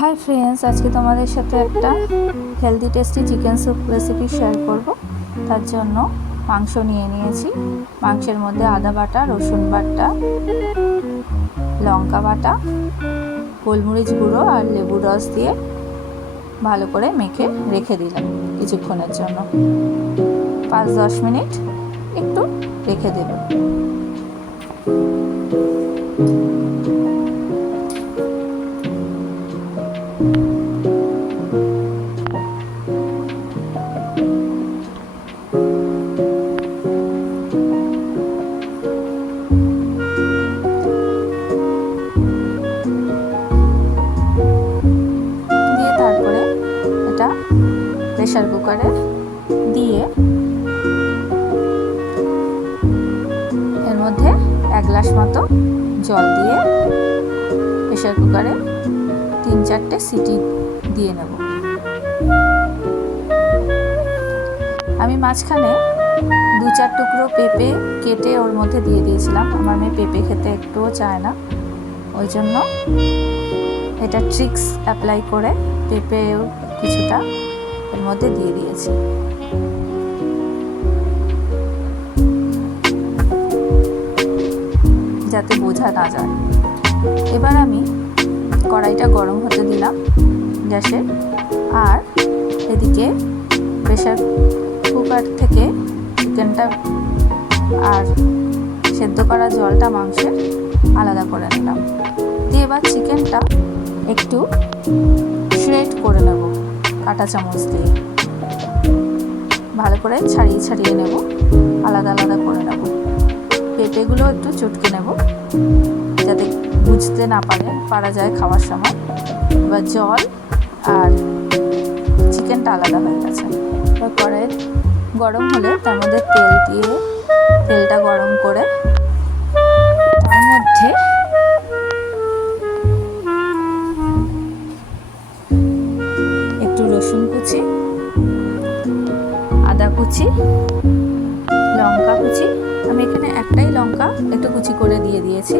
Hi friends, আজকে তোমাদের সাথে একটা healthy tasty chicken soup recipe share করব। তার জন্য মাংস নিয়ে নিয়েছি। মাংসের মধ্যে আদা বাটা, রসুন বাটা, লঙ্কা বাটা, গোলমরিচ গুঁড়ো আর লেবু রস দিয়ে ভালো করে মেখে রেখে দিলাম কিছুক্ষণের জন্য। 5-10 মিনিট একটু রেখে দেব। প্রেসার কুকারে দিয়ে এর মধ্যে 1 গ্লাস মতো জল দিয়ে প্রেসার কুকারে 3-4টে সিটি দিয়ে নেব। আমি মাঝখানে 2-4 টুকরো পেঁপে কেটে ওর মধ্যে দিয়ে দিয়েছিলাম। আমার মেয়ে পেঁপে খেতে একটুও চায় না, ওই জন্য এটা ট্রিক্স অ্যাপ্লাই করে পেঁপেও কিছুটা এর মধ্যে দিয়ে দিয়েছি। যাতে বোঝা না যায়। এবার আমি কড়াইটা গরম হতে দিলাম গ্যাসে, আর এদিকে প্রেসার কুকার থেকে চিকেনটা আর সেদ্ধ করা জলটা মাংসের আলাদা করে নিলাম। দিয়ে এবার চিকেনটা একটু শ্রেড করে নেব কাঁটা চামচ দিয়ে। ভালো করে ছাড়িয়ে ছাড়িয়ে নেব, আলাদা আলাদা করে নেব। পেঁপেগুলো একটু চটকে নেব যাতে বুঝতে না পারা যায় খাওয়ার সময়। এবার জল আর চিকেনটা আলাদা হয়ে গেছে। এবার কড়াই গরম হলে তার মধ্যে তেল দিয়ে তেলটা গরম করে তার মধ্যে একটু রসুন কুচি, আদা কুচি, লঙ্কা কুচি, আমি এখানে একটাই লঙ্কা একটু কুচি করে দিয়ে দিয়েছি।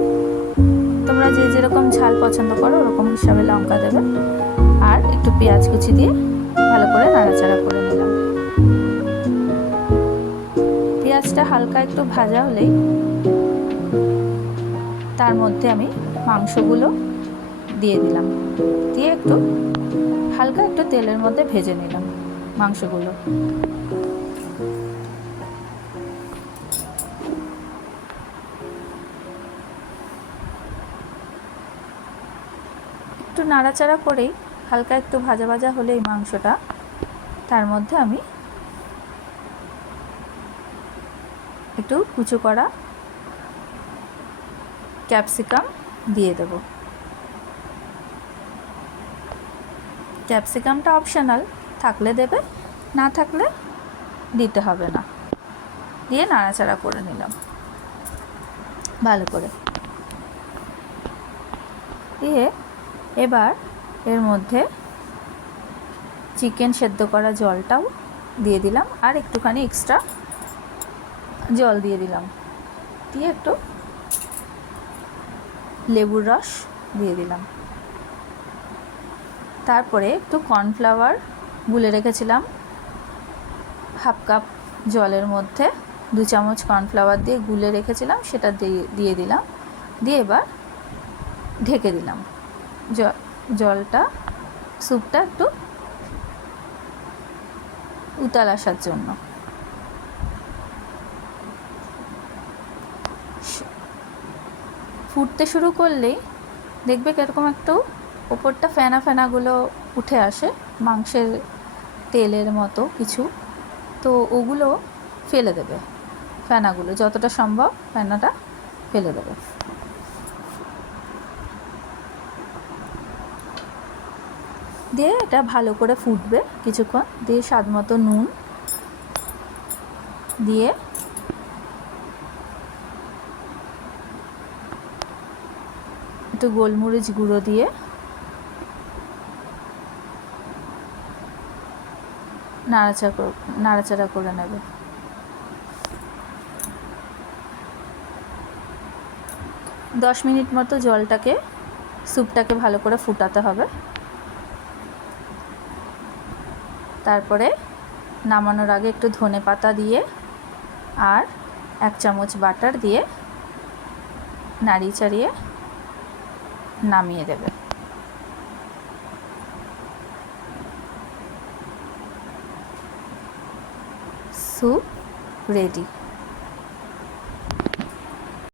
তোমরা যে যেরকম ঝাল পছন্দ করো ওরকম হিসাবে লঙ্কা দেবে। আর একটু পেঁয়াজ কুচি দিয়ে ভালো করে নাড়াচাড়া করে নিলাম। পেঁয়াজটা হালকা একটু ভাজা হলেই তার মধ্যে আমি মাংসগুলো দিয়ে দিলাম। দিয়ে একটু হালকা একটু তেলের মধ্যে ভেজে নিলাম মাংসগুলো। একটু নাড়াচাড়া করেই হালকা একটু ভাজা ভাজা হলেই মাংসটা, তার মধ্যে আমি একটু কুচো করা ক্যাপসিকাম দিয়ে দেব। ক্যাপসিকামটা অপশনাল, থাকলে দেবে, না থাকলে দিতে হবে না। দিয়ে নাড়াচাড়া করে নিলাম ভালো করে। দিয়ে এবার এর মধ্যে চিকেন সেদ্ধ করা জলটাও দিয়ে দিলাম, আর একটুখানি এক্সট্রা জল দিয়ে দিলাম। দিয়ে একটু লেবুর রস দিয়ে দিলাম। তারপরে একটু কর্নফ্লাওয়ার গুলে রেখেছিলাম হাফ কাপ জলের মধ্যে, 2 চামচ কর্নফ্লাওয়ার দিয়ে গুলে রেখেছিলাম, সেটা দিয়ে দিলাম। দিয়ে এবার ঢেকে দিলাম। জলটা স্যুপটা একটু উতাল আসার জন্য। ফুটতে শুরু করলেই দেখবে কীরকম একটু ওপরটা ফেনা ফেনাগুলো উঠে আসে, মাংসের তেলের মতো কিছু, তো ওগুলো ফেলে দেবে। ফেনাগুলো যতটা সম্ভব ফেনাটা ফেলে দেবে। দিয়ে এটা ভালো করে ফুটবে কিছুক্ষণ। দিয়ে স্বাদ মতো নুন দিয়ে একটু গোলমরিচ গুঁড়ো দিয়ে নাড়াচাড়া করে নেবে। 10 মিনিট মতো স্যুপটাকে ভালো করে ফুটাতে হবে। তারপরে নামানোর আগে একটু ধনেপাতা দিয়ে আর 1 চামচ বাটার দিয়ে নাড়িয়ে চাড়িয়ে নামিয়ে দেবে। Soup ready.